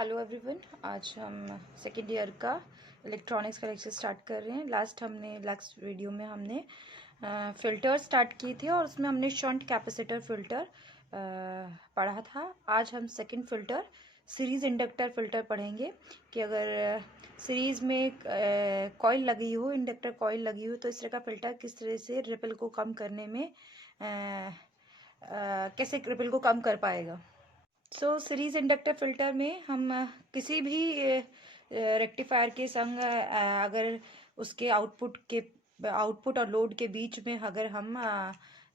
Hello everyone. आज हम second year का इलेक्ट्रॉनिक्स का लेक्चर स्टार्ट कर रहे हैं। लास्ट वीडियो में हमने फ़िल्टर स्टार्ट किए थे और उसमें हमने शंट कैपेसिटर फ़िल्टर पढ़ा था। आज हम second filter series inductor filter पढ़ेंगे कि अगर सीरीज़ में कॉइल लगी हो, इंडक्टर कॉइल लगी हो, तो इस तरह का फ़िल्टर किस तरह से रिपल को कम करने में कैसे रिपल को कम कर पाएगा। सीरीज इंडक्टर फिल्टर में हम किसी भी रेक्टिफायर के संग अगर उसके आउटपुट और लोड के बीच में अगर हम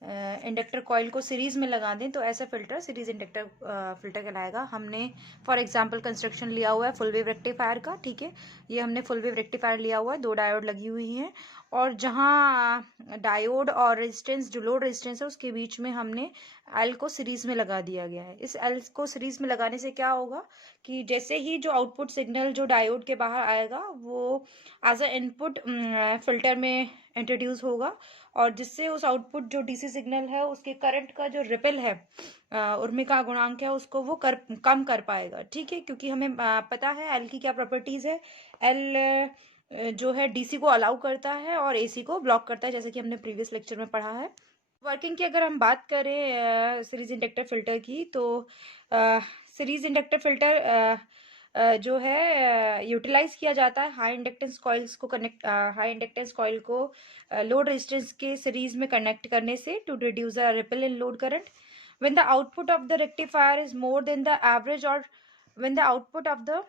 इंडक्टर कॉइल को सीरीज में लगा दें तो ऐसा फिल्टर सीरीज इंडक्टर फिल्टर कहलाएगा। हमने फॉर एग्जांपल कंस्ट्रक्शन लिया हुआ है फुल वेव रेक्टिफायर का। ठीक है, ये हमने फुल वेव रेक्टिफायर लिया हुआ है, 2 डायोड लगी हुई हैं और जहां डायोड और रेजिस्टेंस जो लोड रेजिस्टेंस है उसके बीच में हमने एल को सीरीज में लगा दिया गया है। इस एल को सीरीज में लगाने से क्या होगा कि जैसे ही जो आउटपुट सिग्नल जो डायोड के बाहर आएगा वो एज अ इनपुट फिल्टर में इंट्रोड्यूस होगा और जिससे उस आउटपुट जो डीसी सिग्नल है उसके करंट का जो रिपल है उर्मी का गुणांक है उसको वो कम कर पाएगा। ठीक है, क्योंकि हमें पता है एल की क्या प्रॉपर्टीज है। एल जो है डीसी को अलाउ करता है और एसी को ब्लॉक करता है, जैसे कि हमने प्रीवियस लेक्चर में पढ़ा है। वर्किंग की अगर हम बात करें सीरीज इंडक्टर फिल्टर की, तो सीरीज इंडक्टर फिल्टर जो है यूटिलाइज किया जाता है हाई इंडक्टेंस कॉइल्स को हाई इंडक्टेंस कॉइल को लोड रेजिस्टेंस के सीरीज में कनेक्ट करने से to reduce the ripple in load current when the output of the rectifier is more than the average और when the output of the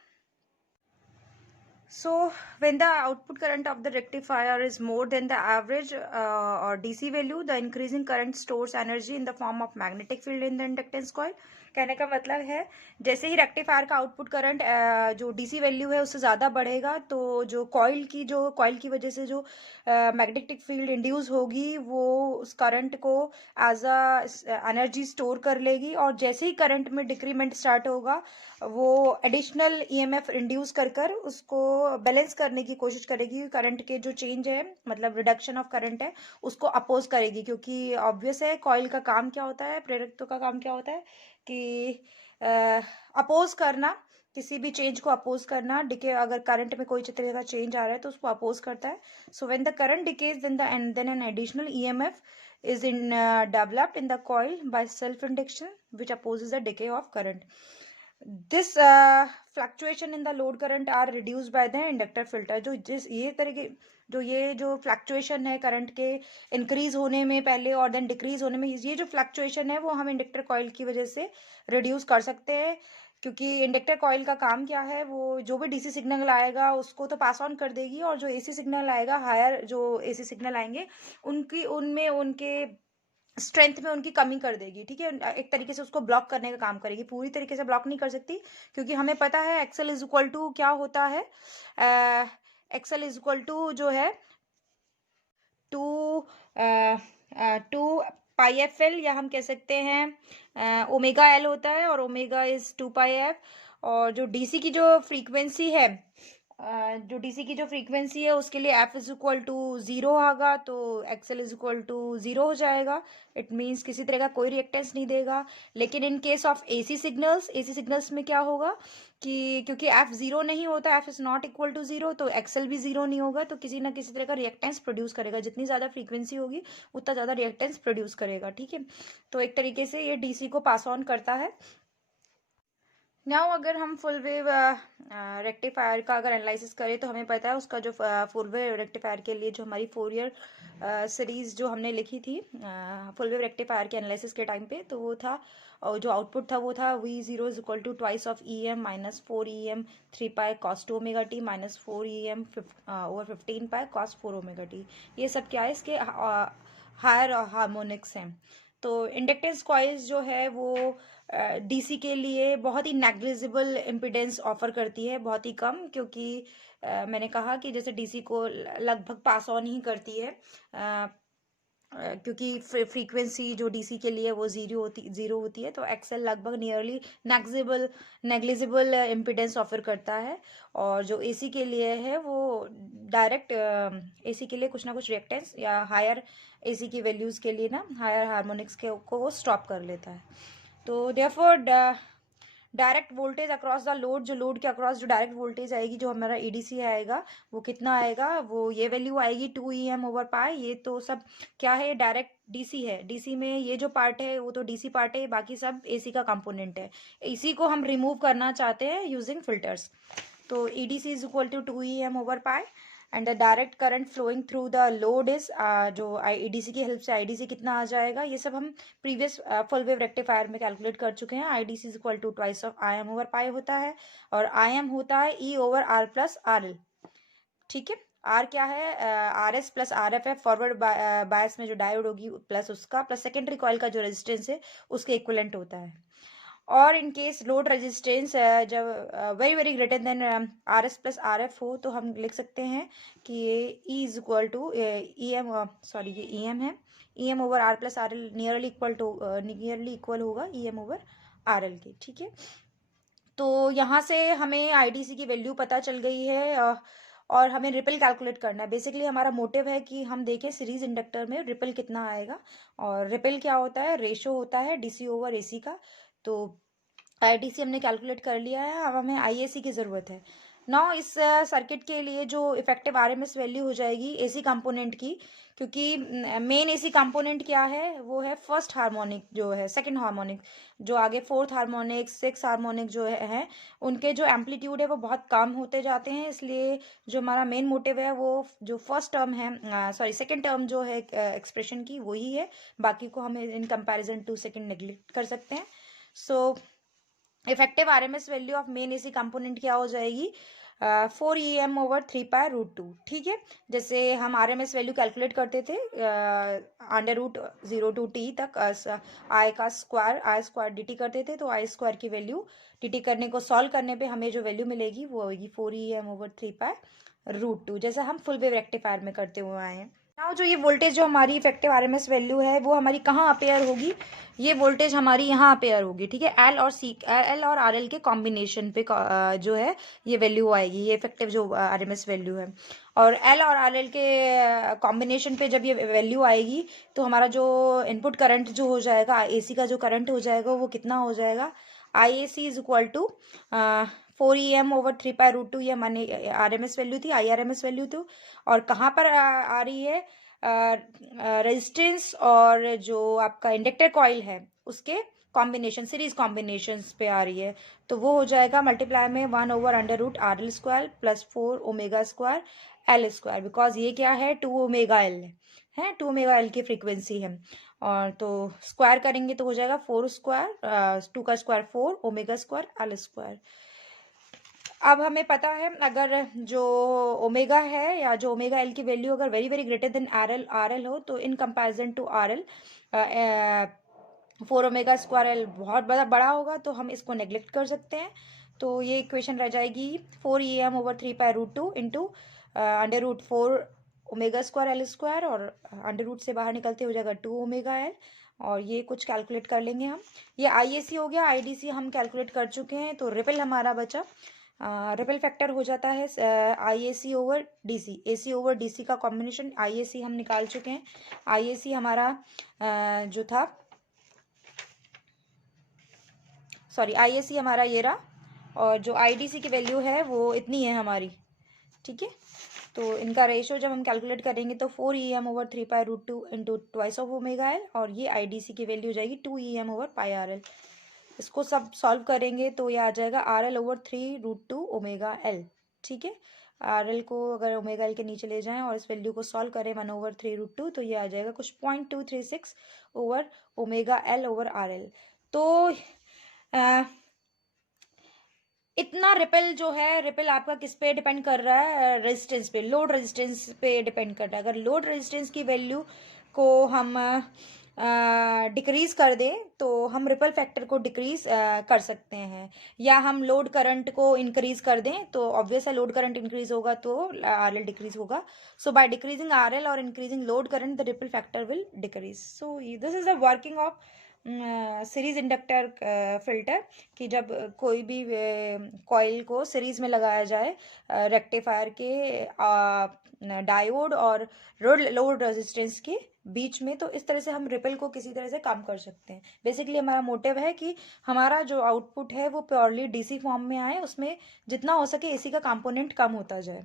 So when the output current of the rectifier is more than the average or DC value, the increasing current stores energy in the form of magnetic field in the inductance coil. कहने का मतलब है जैसे ही rectifier का output current जो DC value है उससे ज़्यादा बढ़ेगा तो जो कॉइल की वजह से जो मैग्नेटिक फील्ड इंड्यूस होगी वो उस करंट को एज अ एनर्जी स्टोर कर लेगी और जैसे ही करंट में डिक्रीमेंट स्टार्ट होगा वो एडिशनल ईएमएफ इंड्यूस कर उसको बैलेंस करने की कोशिश करेगी। करंट के जो चेंज है मतलब रिडक्शन ऑफ करंट है उसको अपोज करेगी, क्योंकि ऑब्वियस है कॉइल का काम क्या होता है, प्रेरकत्व का काम क्या होता है कि अपोज करना, किसी भी चेंज को अपोज करना। डिके अगर करंट में कोई तरह का चेंज आ रहा है तो उसको अपोज करता है। So when the current decays then an additional EMF is developed in the coil by self induction which opposes the decay of current. This fluctuation in the load current are reduced by the inductor filter. ये जो fluctuation है current के increase होने में पहले और then decrease होने में, ये जो फ्लक्चुएशन है वो हम इंडक्टर कॉइल की वजह से रिड्यूस कर सकते हैं, क्योंकि इंडक्टर कॉइल का काम क्या है, वो जो भी डीसी सिग्नल आएगा उसको तो पास ऑन कर देगी और जो एसी सिग्नल आएगा, हायर जो एसी सिग्नल आएंगे उनके स्ट्रेंथ में उनकी कमी कर देगी। ठीक है, एक तरीके से उसको ब्लॉक करने का काम करेगी। पूरी तरीके से ब्लॉक नहीं कर सकती, क्योंकि हमें पता है एक्सल इज इक्वल टू क्या होता है। एक्सल इज इक्वल टू जो है टू पाई एफ एल, या हम कह सकते हैं ओमेगा एल होता है और ओमेगा इज 2 पाई एफ। और जो डीसी की जो फ्रीक्वेंसी है उसके लिए एफ इज इक्वल टू 0 होगा, तो एक्सएल इज इक्वल टू 0 हो जाएगा। इट मीन्स किसी तरह का कोई रिएक्टेंस नहीं देगा। लेकिन in case of AC signals में क्या होगा कि क्योंकि एफ 0 नहीं होता, F is not equal to 0, तो एक्सएल भी 0 नहीं होगा, तो किसी ना किसी तरह का रिएक्टेंस प्रोड्यूस करेगा। जितनी ज़्यादा फ्रीक्वेंसी होगी उतना ज़्यादा रिएक्टेंस प्रोड्यूस करेगा। ठीक है, तो एक तरीके से ये डीसी को पास ऑन करता है। नाउ अगर हम फुल वेव रेक्टिफायर का अगर एनालिसिस करें तो हमें पता है उसका जो फुल वेव रेक्टिफायर के लिए जो हमारी 4 ईयर सीरीज जो हमने लिखी थी फुल वेव रेक्टिफायर के एनालिसिस के टाइम पे, तो वो था और जो आउटपुट था वो था V0 is equal to twice of EM minus 4EM 3 pi cos 2 omega t minus 4EM over 15 pi cos 4 omega t. ये सब क्या है, इसके हायर हार्मोनिक्स हैं। तो इंडक्टेंस कॉइल्स जो है वो डीसी के लिए बहुत ही नेग्लिजिबल इम्पिडेंस ऑफर करती है, बहुत ही कम, क्योंकि मैंने कहा कि जैसे डीसी को लगभग पास ऑन ही करती है, क्योंकि फ्रीक्वेंसी जो डीसी के लिए वो जीरो होती है, तो एक्सएल लगभग नियरली नेग्लिजिबल इम्पिडेंस ऑफर करता है। और जो एसी के लिए है वो डायरेक्ट एसी के लिए कुछ ना कुछ रिएक्टेंस या हायर एसी की वैल्यूज़ के लिए ना हायर हार्मोनिक्स को वो स्टॉप कर लेता है। तो therefore direct voltage across the load, जो लोड के अक्रॉस जो डायरेक्ट वोल्टेज आएगी, जो हमारा ईडीसी आएगा वो कितना आएगा, वो ये वैल्यू आएगी 2 EM/पाई। ये तो सब क्या है, डायरेक्ट डीसी है। डीसी में ये जो पार्ट है वो तो डीसी पार्ट है, बाकी सब एसी का कंपोनेंट है। इसी को हम रिमूव करना चाहते हैं यूजिंग फिल्टर्स। तो EDC इज इक्वल टू 2 EM/पाई and the direct current flowing through the load is, जो EDC की हेल्प से IDC कितना आ जाएगा, ये सब हम प्रीवियस फुल वेव रेक्टिफायर में कैलकुलेट कर चुके हैं। IDC is equal to twice of IM/पाई होता है, और IM होता है E/R प्लस RL। ठीक है, आर क्या है, RS प्लस RF है, फॉरवर्ड बायस में जो डायोड होगी प्लस उसका, प्लस सेकेंडरी कॉइल का जो रेजिस्टेंस है उसके इक्विवेलेंट होता है। और इन केस लोड रेजिस्टेंस जब very very greater than RS plus RF हो, तो हम लिख सकते हैं कि ये E is equal to EM, sorry ये EM है, EM/R plus RL nearly equal होगा EM/RL के। ठीक है, तो यहाँ से हमें IDC की वैल्यू पता चल गई है, और हमें रिपल कैलकुलेट करना है। बेसिकली हमारा मोटिव है कि हम देखें सीरीज इंडक्टर में रिपल कितना आएगा, और रिपल क्या होता है, रेशो होता है DC/AC का। तो IDC हमने कैलकुलेट कर लिया है, अब हमें IAC की ज़रूरत है। नाउ इस सर्किट के लिए जो इफेक्टिव RMS वैल्यू हो जाएगी AC कंपोनेंट की, क्योंकि मेन AC कंपोनेंट क्या है, वो है फर्स्ट हार्मोनिक, जो है सेकंड हार्मोनिक, जो आगे फोर्थ हार्मोनिक, सिक्स हार्मोनिक जो है उनके जो एम्पलीट्यूड है वो बहुत कम होते जाते हैं। इसलिए जो हमारा मेन मोटिव है वो जो फर्स्ट टर्म है, सॉरी सेकंड टर्म जो है एक्सप्रेशन की, वही है। बाकी को हम in comparison to second neglect कर सकते हैं। So effective RMS value of main AC component क्या हो जाएगी, 4 EM/3π√2। ठीक है, जैसे हम RMS वैल्यू कैलकुलेट करते थे √0 टू T तक I का स्क्वायर, I² DT करते थे, तो I² की वैल्यू DT करने को सॉल्व करने पे हमें जो वैल्यू मिलेगी वो होगी 4 EM/3π√2, जैसे हम फुल वेव रेक्टिफायर में करते हुए आए हैं। नाउ जो ये वोल्टेज जो हमारी इफेक्टिव RMS वैल्यू है वो हमारी कहाँ अपेयर होगी, ये वोल्टेज हमारी यहाँ अपेयर होगी। ठीक है, L और RL के कॉम्बिनेशन पे जो है ये वैल्यू आएगी, ये इफेक्टिव जो RMS वैल्यू है। और L और RL के कॉम्बिनेशन पे जब ये वैल्यू आएगी, तो हमारा जो इनपुट करंट जो हो जाएगा, AC का जो करंट हो जाएगा वो कितना हो जाएगा, IAC is equal to 4 EM/3π√2। ये हमारी RMS वैल्यू थी, IRMS वैल्यू थी। और कहाँ पर आ रही है, रेजिस्टेंस और जो आपका इंडक्टर कॉइल है उसके कॉम्बिनेशन, सीरीज कॉम्बिनेशन पे आ रही है। तो वो हो जाएगा मल्टीप्लाई में 1/√RL² प्लस 4 ω²L², बिकॉज ये क्या है, 2 ω L है, 2 ω L की फ्रीक्वेंसी है। और तो स्क्वायर करेंगे तो हो जाएगा 4², 2 का स्क्वायर 4 ω²L²। अब हमें पता है अगर जो ओमेगा है या जो ओमेगा एल की वैल्यू अगर very very greater than RL हो, तो इन कंपैरिजन टू RL 4 ω²L बहुत बड़ा होगा, तो हम इसको नेग्लेक्ट कर सकते हैं। तो ये इक्वेशन रह जाएगी 4 EM/3π√2 इंटू √4 ω²L², और √ से बाहर निकलते हो जाएगा 2 ω L। और ये कुछ कैलकुलेट कर लेंगे हम। ये IAC हो गया, IDC हम कैलकुलेट कर चुके हैं। तो रिपल हमारा बचा, रिपल फैक्टर हो जाता है IAC/DC, AC/DC का कॉम्बिनेशन IAC हम निकाल चुके हैं। IAC हमारा जो था, सॉरी IAC हमारा ये रहा, और जो IDC की वैल्यू है वो इतनी है हमारी। ठीक है, तो इनका रेशियो जब हम कैलकुलेट करेंगे तो 4 EM/3π√2 into twice of ω L, और ये IDC की वैल्यू हो जाएगी 2 EM/πRL। इसको सब सॉल्व करेंगे तो ये आ जाएगा RL/3√2 ω L। ठीक है, RL को अगर ω L के नीचे ले जाएं और इस वैल्यू को सॉल्व करें 1/3√2, तो ये आ जाएगा कुछ 0.236 ओवर ω/L/RL। तो इतना रिपल जो है, रिपल आपका किस पे डिपेंड कर रहा है, रेजिस्टेंस पे, लोड रेजिस्टेंस पे डिपेंड कर रहा है। अगर लोड रेजिस्टेंस की वैल्यू को हम डिक्रीज कर दें तो हम रिपल फैक्टर को डिक्रीज कर सकते हैं, या हम लोड करंट को इंक्रीज कर दें तो ऑब्वियस है लोड करंट इंक्रीज होगा तो RL डिक्रीज होगा। सो बाय डिक्रीजिंग RL और increasing load current the ripple factor will decrease. So this is the working of series inductor filter, कि जब कोई भी कॉइल को सीरीज में लगाया जाए रेक्टिफायर के डायोड और लोड रेजिस्टेंस के बीच में, तो इस तरह से हम रिपल को किसी तरह से कम कर सकते हैं। बेसिकली हमारा मोटिव है कि हमारा जो आउटपुट है वो प्योरली डीसी फॉर्म में आए, उसमें जितना हो सके एसी का कंपोनेंट कम होता जाए।